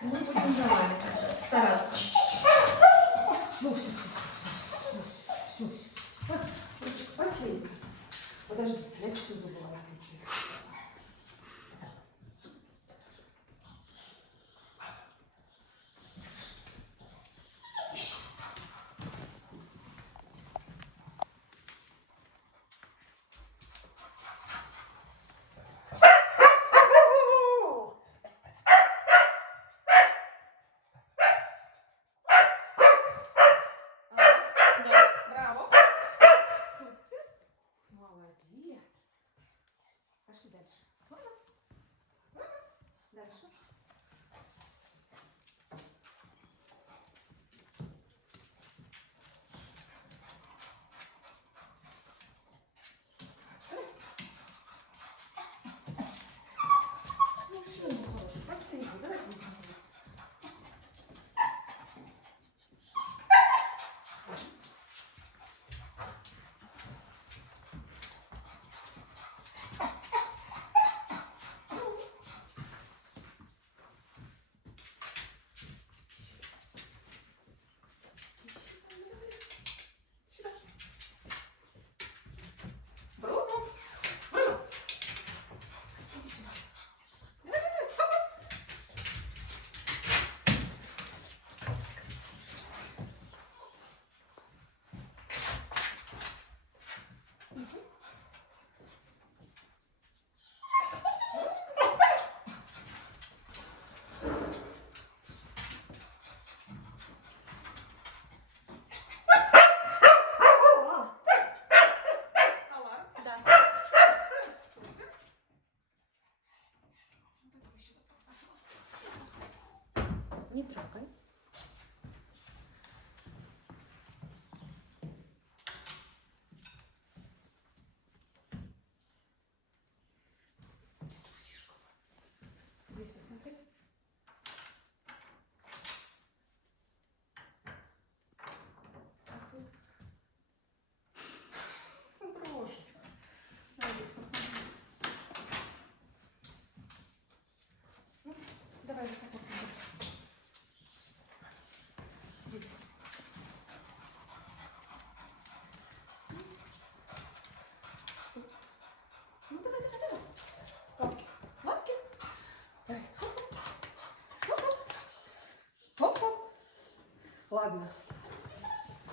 Мы будем за вами стараться. Все, все, все, все, все. Последний. Подождите, я часы забыла включить. Браво. Супер. Молодец. Пошли дальше. Дальше. Ну все, мой хороший, последний. Давай здесь. Бруно. Бруно. Иди сюда. Давай, давай, давай. Алар. Да. Супер. Не трогай. Здесь посмотри. Брошечка. Молодец, посмотри. Ну, давай высоко смотри. Здесь. Здесь. Тут. Ну, давай, давай, давай. Лапки. Лапки. Давай. Хоп-хоп. Хоп-хоп. Ладно.